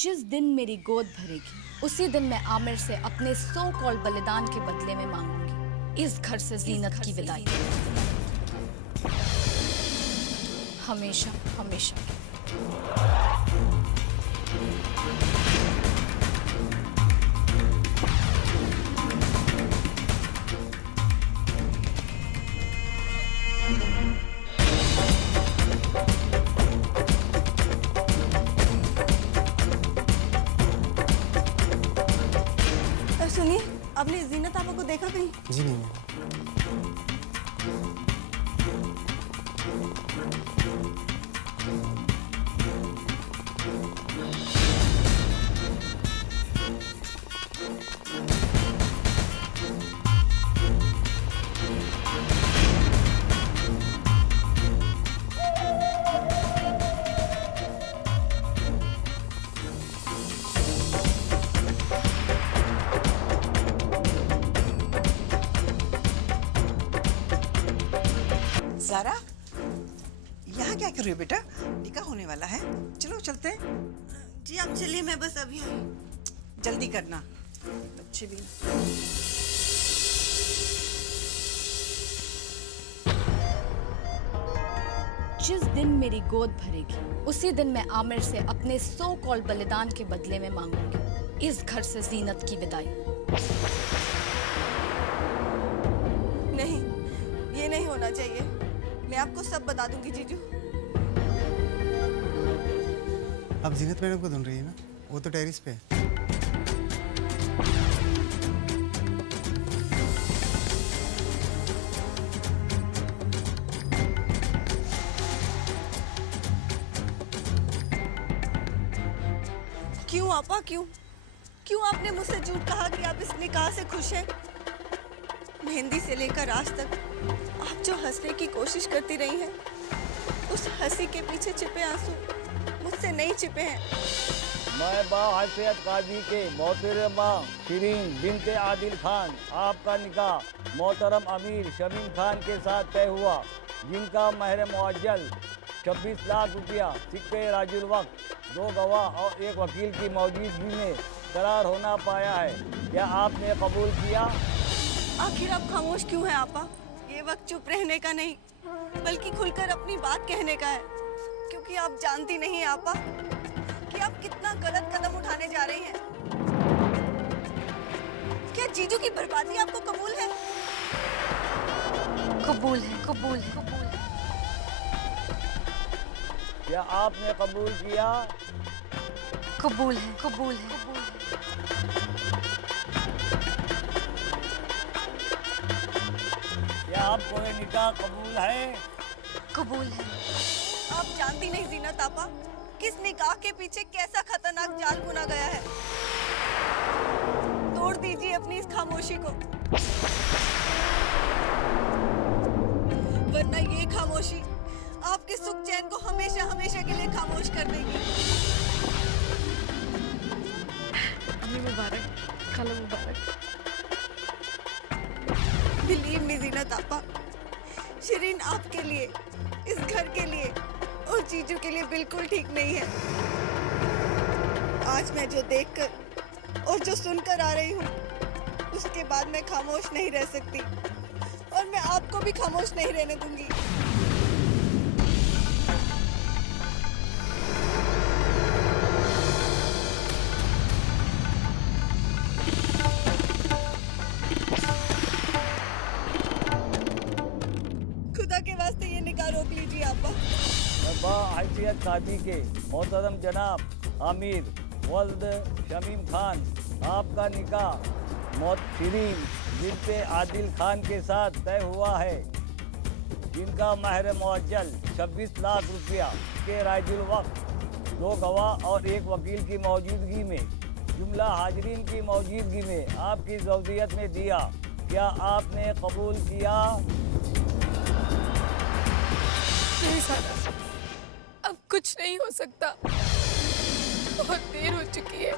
जिस दिन मेरी गोद भरेगी उसी दिन मैं आमिर से अपने सो कॉल बलिदान के बदले में मांगूंगी इस घर से जीनत की विदाई, हमेशा हमेशा। सुनिए, आपने जीनत आपा को देखा कहीं? जी नहीं। ज़ारा, यहाँ क्या कर रही हो बेटा? निकाह होने वाला है, चलो चलते हैं। जी आप चलिए, मैं बस अभी आई। जल्दी करना, बच्चे भी। जिस दिन मेरी गोद भरेगी उसी दिन मैं आमिर से अपने सो कॉल बलिदान के बदले में मांगूंगी इस घर से जीनत की विदाई। नहीं, ये नहीं होना चाहिए। मैं आपको सब बता दूंगी जीजू। अब जीनत मैडम को ढूंढ रही है ना, वो तो टेरिस पे है। क्यों आपा, क्यों क्यों आपने मुझसे झूठ कहा कि आप इस निकाह से खुश हैं? मेहंदी से लेकर आज तक आप जो हंसने की कोशिश करती रही हैं, उस हंसी के पीछे छिपे आंसू मुझसे नहीं छिपे हैं। मैं बाहैसियत काजी के मोहतरमा शिरीन बिनते आदिल खान, आपका निकाह मोहतरम अमीर शमीम खान के साथ तय हुआ, जिनका महर मुअज्जल 26 लाख रुपया सिक्के राजुल वक्त, 2 गवाह और 1 वकील की मौजूदगी में करार होना पाया है। क्या आपने कबूल किया? आखिर आप खामोश क्यों हैं आपा? ये वक्त चुप रहने का नहीं, बल्कि खुलकर अपनी बात कहने का है, क्योंकि आप जानती नहीं आपा कि आप कितना गलत कदम उठाने जा रही हैं। क्या जीजू की बर्बादी आपको कबूल है? कबूल है, कबूल है, कबूल है। क्या आपने कबूल किया? कबूल है, कबूल है, कबूल है। क्या आपको ये निकाह कबूल है? कबूल है। आप जानती नहीं जीनत आपा, किस निकाह के पीछे कैसा खतरनाक जाल बुना गया है। तोड़ दीजिए अपनी इस खामोशी को, वरना ये खामोशी आपके सुख चैन को हमेशा हमेशा के लिए खामोश कर देगी। अम्मी मुबारक, खाला मुबारक। बिलीव मी जीनत आपा, शिरीन आपके लिए, इस घर के लिए और जीजू के लिए बिल्कुल ठीक नहीं है। आज मैं जो देखकर और जो सुनकर आ रही हूँ, उसके बाद मैं खामोश नहीं रह सकती, और मैं आपको भी खामोश नहीं रहने दूंगी। खुदा के वास्ते ये निकाह रोक लीजिए आपा। मैं बाहैसियत काजी के मोहतरम जनाब आमिर वल्द शमीम खान, आपका निकाह शिरीन बिनते आदिल खान के साथ तय हुआ है, जिनका महर मुअज्जल 26 लाख रुपया के राजुल वक्त, 2 गवाह और 1 वकील की मौजूदगी में, जुमला हाजरीन की मौजूदगी में आपकी ज़ौजियत में दिया। क्या आपने कबूल किया? नहीं सारा, अब कुछ नहीं हो सकता, बहुत देर हो चुकी है।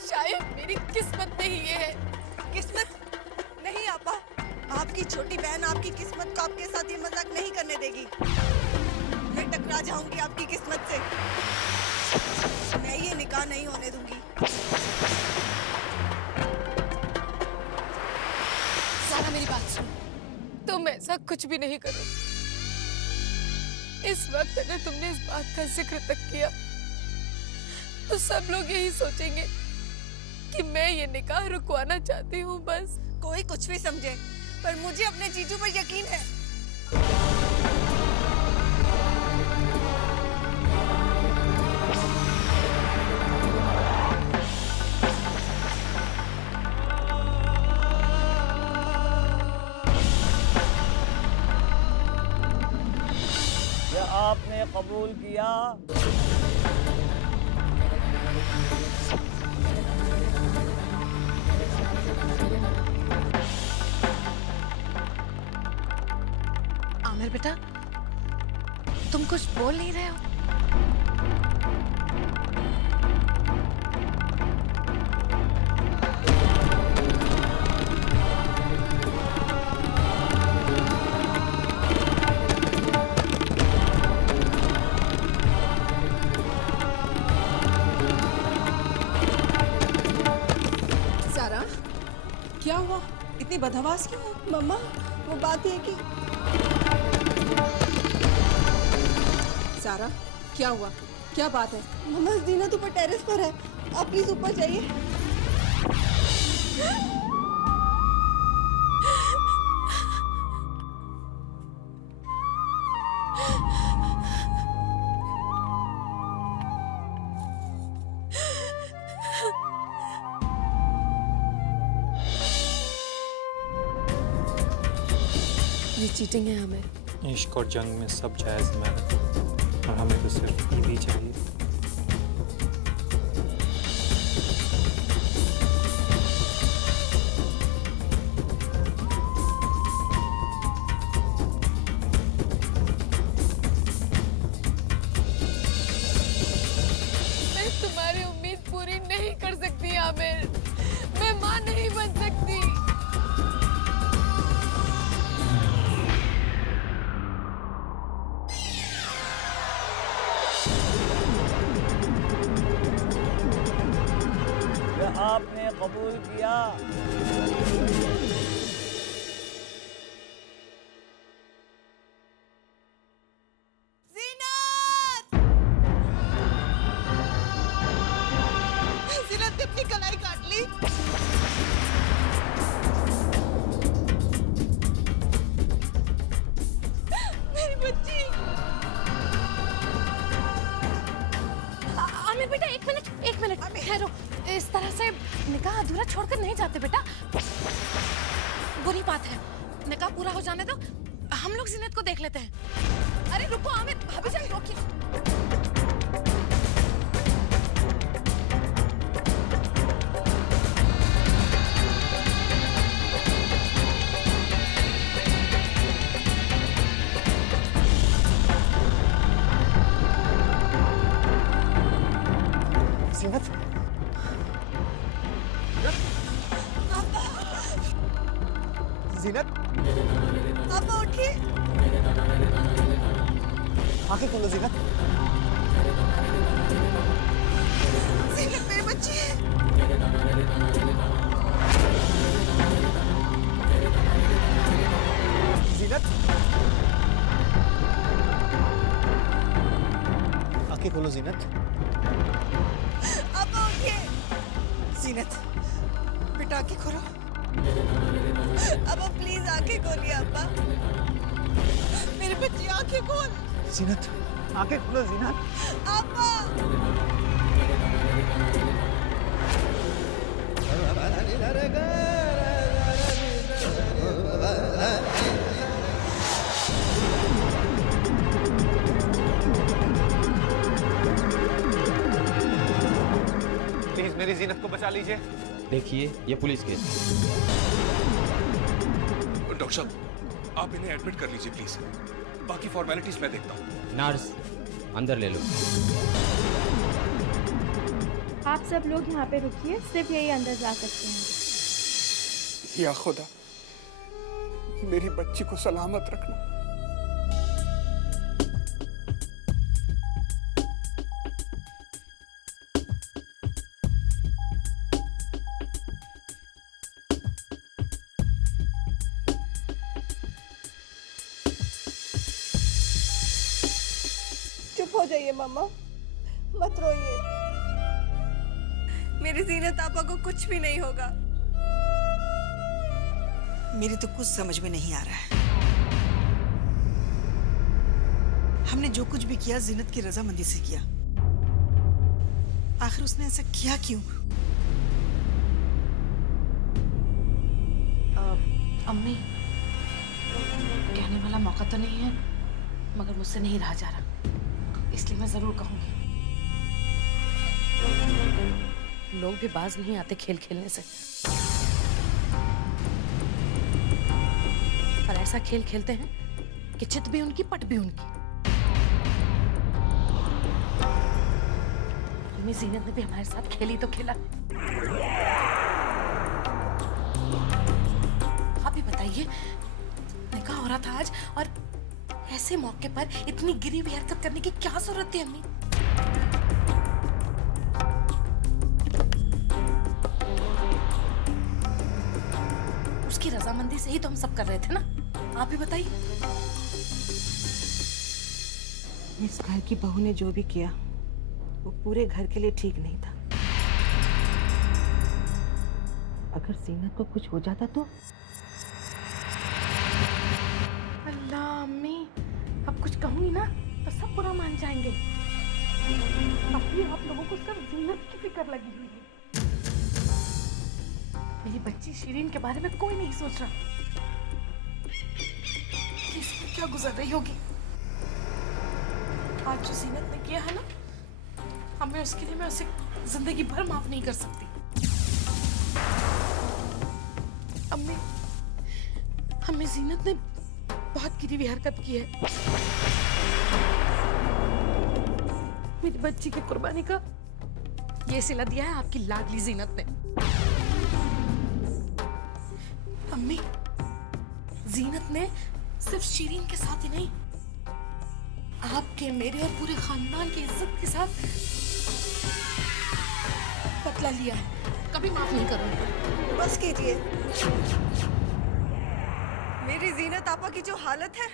शायद मेरी किस्मत में ही ये है। किस्मत नहीं आपा, आपकी छोटी बहन आपकी किस्मत को आपके साथ ये मजाक नहीं करने देगी। मैं टकरा जाऊंगी आपकी किस्मत से। मैं ये निकाह नहीं होने दूंगी। सारा मेरी बात सुनो, तुम ऐसा कुछ भी नहीं करो। इस वक्त अगर तुमने इस बात का जिक्र तक किया तो सब लोग यही सोचेंगे कि मैं ये निकाह रुकवाना चाहती हूँ बस। कोई कुछ भी समझे, पर मुझे अपने जीजू पर यकीन है। क्या आपने कबूल किया? आमिर बेटा, तुम कुछ बोल नहीं रहे हो? सारा, क्या हुआ? इतनी बदहवास क्यों हो? मम्मा, वो बात है कि सारा, क्या हुआ? क्या बात है? मम्मा, जीनत ऊपर टेरेस पर है, आप प्लीज ऊपर जाइए। ये चीटिंग है हमें। इश्क और जंग में सब जायज़ मैंने, और हमें तो सिर्फ ईद ही चाहिए। मैं तुम्हारी उम्मीद पूरी नहीं कर सकती आमिर। मैं माँ नहीं बन सकती। क्या आपने कबूल किया? जीनत ने अपनी कलाई काट ली। मेरी बच्ची। आमिर बेटा, एक मिनट ठहरो। इस तरह से निकाह अधूरा छोड़कर नहीं जाते बेटा। बुरी बात है, निकाह पूरा हो जाने दो, हम लोग जीनत को देख लेते हैं। अरे रुको आमिर, भाभी जान रोकिए। जीनत, जीनत, आप उठिए। आंखें खोलो जीनत। जीनत मेरी बच्ची है। जीनत, आंखें खोलो जीनत। अब उठिए। जीनत, बेटा आंखें खोलो। अब प्लीज आंखें खोलिए अब्बा। मेरी बच्ची आंखें खोल। जीनत, आंखें खोलो जीनत। अब्बा। प्लीज मेरी जीनत को बचा लीजिए। देखिए, ये पुलिस केस। डॉक्टर साहब, आप इन्हें एडमिट कर लीजिए प्लीज। बाकी फॉर्मेलिटीज मैं देखता हूँ। नर्स, अंदर ले लो। आप सब लोग यहाँ पे रुकिए, सिर्फ यही अंदर जा सकते हैं। या खुदा, मेरी बच्ची को सलामत रखना। चुप हो जाइए मामा, मत रोइए। मेरी जीनत आपा को कुछ भी नहीं होगा। मेरी तो कुछ समझ में नहीं आ रहा है। हमने जो कुछ भी किया जीनत की रजामंदी से किया। आखिर उसने ऐसा किया क्यों? अम्मी, कहने वाला मौका तो नहीं है, मगर मुझसे नहीं रहा जा रहा, इसलिए मैं जरूर कहूंगी। लोग भी बाज नहीं आते खेल खेलने से, और ऐसा खेल खेलते हैं कि चित भी उनकी पट भी उनकी। अम्मी, जीनत ने भी हमारे साथ खेली तो खेला। आप ही बताइए, निकाह हो रहा था आज और ऐसे मौके पर इतनी गिरी हुई हरकत करने की क्या जरूरत थी अम्मी? उसकी रजामंदी से ही तो हम सब कर रहे थे ना, आप ही बताइए। इस घर की बहू ने जो भी किया वो पूरे घर के लिए ठीक नहीं था। अगर जीनत को कुछ हो जाता तो? अल्लाह अम्मी, अब कुछ कहूंगी ना तो सब बुरा मान जाएंगे। अब भी आप लोगों को सब जीनत की फिक्र लगी हुई है। मेरी बच्ची शिरीन के बारे में कोई नहीं सोच रहा कि इसमें क्या गुजर रही होगी। आज जो जीनत ने किया है ना, हमें उसके लिए मैं उसे जिंदगी भर माफ नहीं कर सकती। अम्मी, हमें जीनत ने बहुत गिरी हुई हरकत की है। मेरी बच्ची की कुर्बानी का ये सिला दिया है आपकी लाडली जीनत ने। अम्मी, जीनत ने सिर्फ शिरीन के साथ ही नहीं, आपके, मेरे और पूरे खानदान की इज्जत के साथ बदला लिया है। कभी माफ नहीं करूंगी। बस कीजिए। मेरी जीनत आपा की जो हालत है,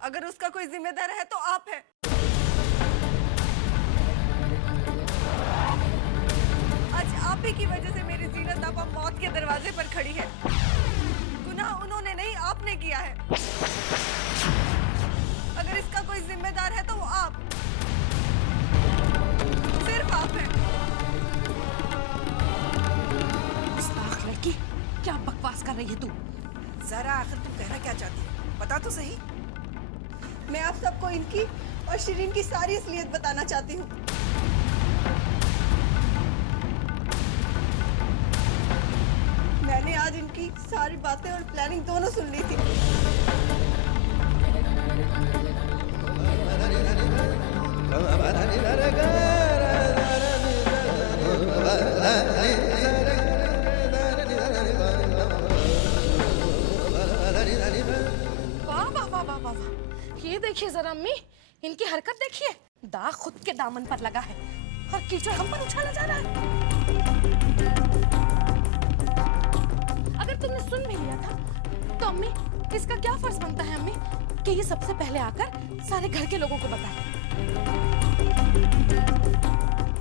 अगर उसका कोई जिम्मेदार है तो आप हैं। आज आप ही की वजह से मेरी जीनत आपा मौत के दरवाजे पर खड़ी है। गुनाह उन्होंने नहीं, आपने किया है। अगर इसका कोई जिम्मेदार है तो वो आप, सिर्फ आप हैं। गुस्ताख लड़की, क्या बकवास कर रही है तू? ज़ारा, आखिर तुम कहना क्या चाहती है? बता तो सही। मैं आप सबको इनकी और शिरीन की सारी असलियत बताना चाहती हूँ। मैंने आज इनकी सारी बातें और प्लानिंग दोनों सुन ली थी। वाह वाह वाह वाह वाह, ये देखिए जरा अम्मी, इनकी हरकत देखिए। दाग खुद के दामन पर लगा है और कीचड़ हम पर उछाला जा रहा है। अगर तुमने सुन भी लिया था तो अम्मी, इसका क्या फर्ज बनता है अम्मी कि ये सबसे पहले आकर सारे घर के लोगों को बताए।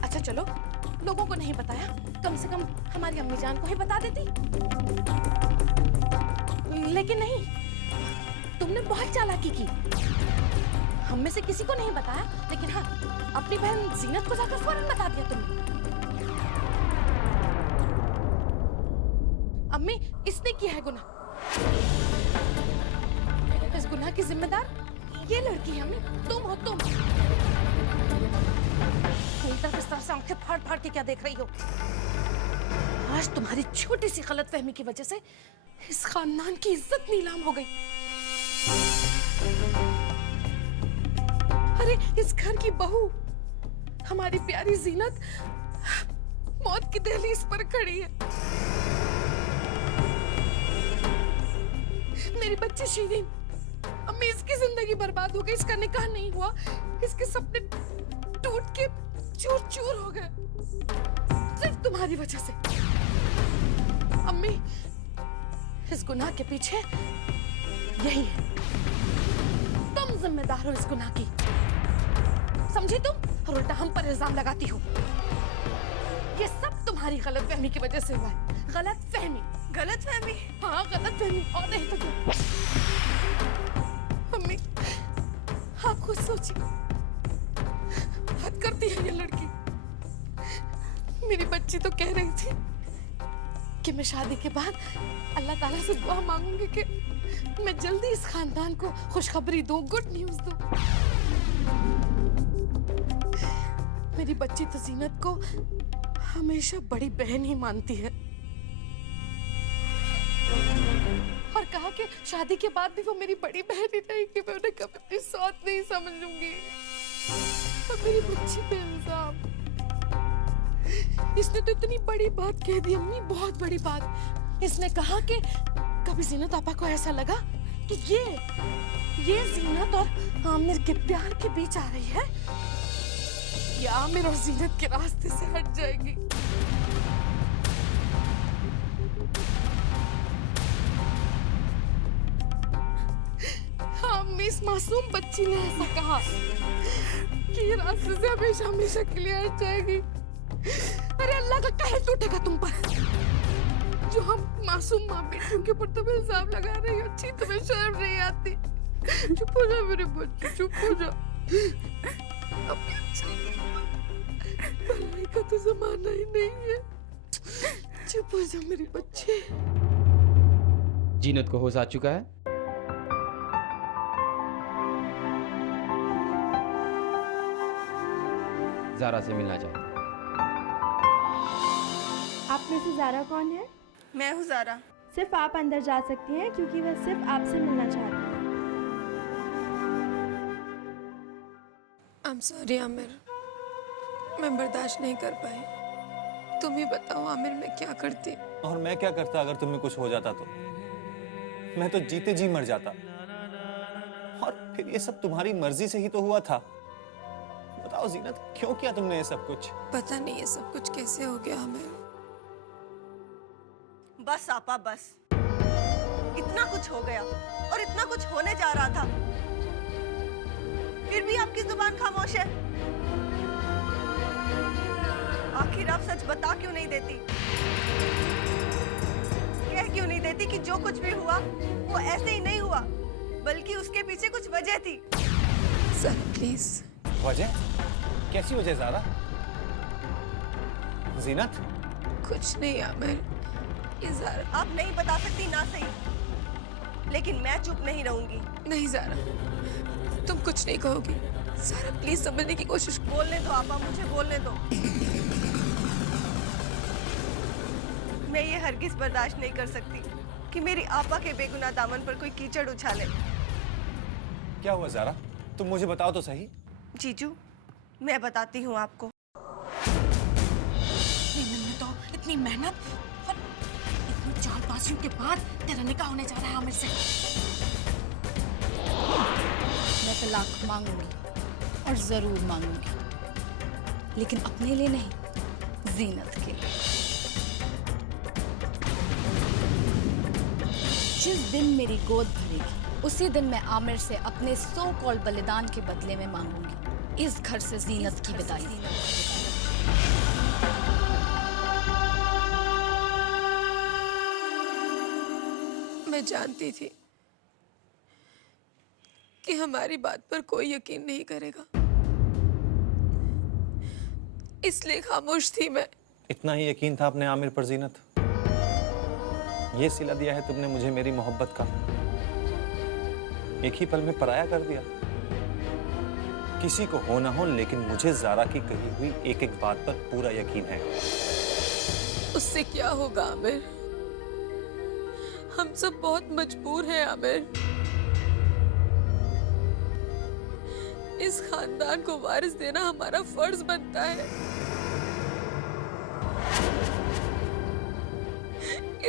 अच्छा चलो, लोगों को नहीं बताया, कम से कम हमारी अम्मी जान को ही बता देती। लेकिन नहीं, तुमने बहुत चालाकी की। हम में से किसी को नहीं बताया, लेकिन हाँ, अपनी बहन जीनत को जाकर फौरन बता दिया तुमने। अम्मी, इसने किया है गुनाह। इस गुनाह की जिम्मेदार ये लड़की है अम्मी, तुम हो तुम। पूरी तरह इस तरह से आंखें फाड़ फाड़ के क्या देख रही हो? आज तुम्हारी छोटी सी गलतफहमी की वजह से इस खानदान की इज्जत नीलाम हो गई। अरे इस घर की बहू, हमारी प्यारी जीनत, मौत की दहलीज पर खड़ी है। मेरी बच्ची शिरीन, अम्मी, इसकी जिंदगी बर्बाद हो गई, इसका निकाह नहीं हुआ, इसके सपने टूट के चूर चूर हो गए सिर्फ तुम्हारी वजह से। अम्मी, इस गुनाह के पीछे यही है, तुम जिम्मेदार हो इस गुनाह की। समझी तुम? और उल्टा हम पर इल्जाम लगाती हो। ये सब तुम्हारी गलतफहमी की वजह से हुआ है। गलतफहमी। गलतफहमी? हाँ, गलतफहमी, और नहीं तो क्या। मम्मी, आप खुद सोचिए, हद करती है ये लड़की। मेरी बच्ची तो कह रही थी कि मैं शादी के बाद अल्लाह ताला से दुआ मांगूंगी कि मैं जल्दी इस खानदान को खुशखबरी दूं, गुड न्यूज़ दूं। मेरी बच्ची तो जीनत को हमेशा बड़ी बहन ही मानती है और कहा कि शादी के बाद भी वो मेरी बड़ी बहन ही रहेगी, मैं उन्हें कभी अपनी सौत नहीं समझूंगी। और मेरी बच्ची पे इल्जाम, इसने तो इतनी बड़ी बात कह दी अम्मी, बहुत बड़ी बात। इसने कहा कि कभी जीनत आपा को ऐसा लगा कि ये जीनत और आमिर के प्यार के बीच आ रही है, ये आमिर और जीनत के रास्ते से हट जाएगी। हाँ अम्मी, इस मासूम बच्ची ने ऐसा कहा कि ये रास्ते से हमेशा हमेशा के लिए हट जाएगी। अरे अल्लाह का कहर टूटेगा तुम पर, जो हम मासूम माँ बेटियों के ऊपर तुम इल्जाम लगा रही हो। अच्छी तुम्हें शर्म नहीं आती? चुप हो जा मेरे बच्चे, चुप हो जा। भलाई का तो जमाना ही नहीं है। चुप हो जा मेरी बच्चे। जीनत को होश आ चुका है? ज़ारा से मिलना चाहता हूं। आप में से ज़ारा कौन है? मैं हूँ ज़ारा। सिर्फ आप अंदर जा सकती हैं क्योंकि वह सिर्फ आपसे मिलना चाहती है। I'm sorry आमिर, मैं बर्दाश्त नहीं कर पाई। तुम ही बताओ आमिर, मैं क्या करती? और मैं क्या करता अगर तुम्हें कुछ हो जाता तो? मैं तो जीते जी मर जाता। और फिर ये सब तुम्हारी मर्जी से ही तो हुआ था। बताओ जीनत, क्यों किया तुमने ये सब कुछ? पता नहीं ये सब कुछ कैसे हो गया आमिर। बस आपा बस, इतना कुछ हो गया और इतना कुछ होने जा रहा था, फिर भी आपकी जुबान खामोश है। आखिर आप सच बता क्यों नहीं देती? कह क्यों नहीं देती कि जो कुछ भी हुआ वो ऐसे ही नहीं हुआ, बल्कि उसके पीछे कुछ वजह थी? Sir please. वजह? कैसी वजह ज़ारा? जीनत? कुछ नहीं आमिर, ये ज़ारा। आप नहीं बता सकती ना सही, लेकिन मैं चुप नहीं रहूंगी। नहीं ज़ारा, तुम कुछ नहीं कहोगी। ज़ारा प्लीज समझने की कोशिश। बोलने दो आपा, मुझे बोलने दो। मैं ये हरगिज बर्दाश्त नहीं कर सकती कि मेरी आपा के बेगुनाह दामन पर कोई कीचड़ उछाले। क्या हुआ ज़ारा? तुम मुझे बताओ तो सही। जीजू, मैं बताती हूँ आपको। तो इतनी मेहनत और इतनी चालबाजियों के बाद तेरा निकाह होने जा रहा है आमिर से। मैं तलाक मांगूंगी और जरूर मांगूंगी, लेकिन अपने लिए नहीं, जीनत के लिए। जिस दिन मेरी गोद भरेगी उसी दिन मैं आमिर से अपने सो कॉल बलिदान के बदले में मांगूंगी इस घर से जीनत की विदाई। मैं जानती थी कि हमारी बात पर कोई यकीन नहीं करेगा, इसलिए खामोश थी मैं। इतना ही यकीन था अपने आमिर पर जीनत? ये सिला दिया है तुमने मुझे मेरी मोहब्बत का, एक ही पल में पराया कर दिया। किसी को हो ना हो, लेकिन मुझे ज़ारा की कही हुई एक एक बात पर पूरा यकीन है। उससे क्या होगा आमिर? हम सब बहुत मजबूर हैं आमिर। इस खानदान को वारिस देना हमारा फर्ज बनता है,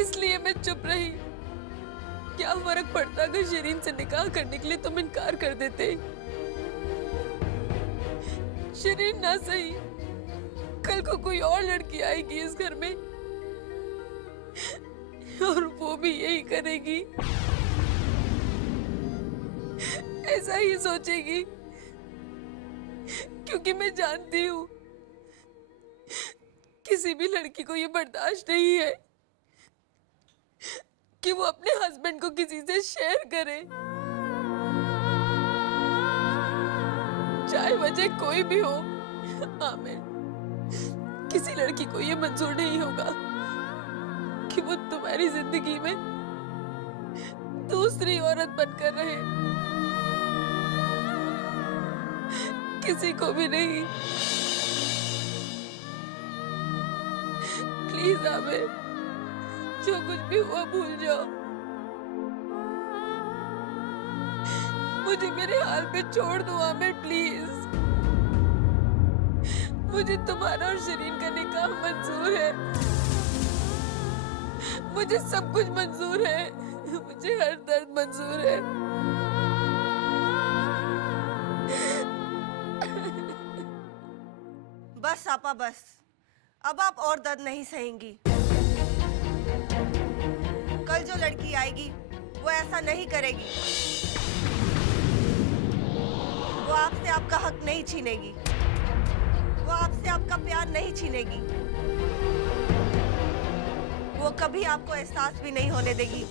इसलिए मैं चुप रही। क्या फर्क पड़ता अगर शिरीन से निकाह करने के लिए तुम इनकार कर देते? शिरीन ना सही, कल को कोई और लड़की आएगी इस घर में और वो भी यही करेगी, ऐसा ही सोचेगी क्योंकि मैं जानती हूँ किसी भी लड़की को ये बर्दाश्त नहीं है कि वो अपने हस्बैंड को किसी से शेयर करे, चाहे वजह कोई भी हो। आमिर, किसी लड़की को ये मंजूर नहीं होगा कि वो तुम्हारी जिंदगी में दूसरी औरत बनकर रहे, किसी को भी नहीं। प्लीज आमिर, जो कुछ भी हुआ भूल जाओ, मुझे मेरे हाल पे छोड़ दो आमिर, प्लीज। मुझे तुम्हारा और शरीन का निकाह मंजूर है, मुझे सब कुछ मंजूर है, मुझे हर दर्द मंजूर है। बस आपा बस, अब आप और दर्द नहीं सहेंगी। कल जो लड़की आएगी वो ऐसा नहीं करेगी। वो आपसे आपका हक नहीं छीनेगी, वो आपसे आपका प्यार नहीं छीनेगी, वो कभी आपको एहसास भी नहीं होने देगी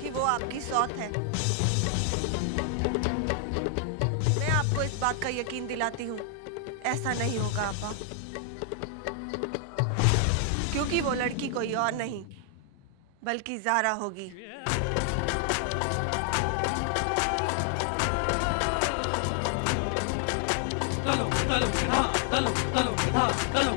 कि वो आपकी सौत है। मैं आपको इस बात का यकीन दिलाती हूँ, ऐसा नहीं होगा आपा, क्योंकि वो लड़की कोई और नहीं बल्कि ज़ारा होगी। तलो तलो तलो तलो तलो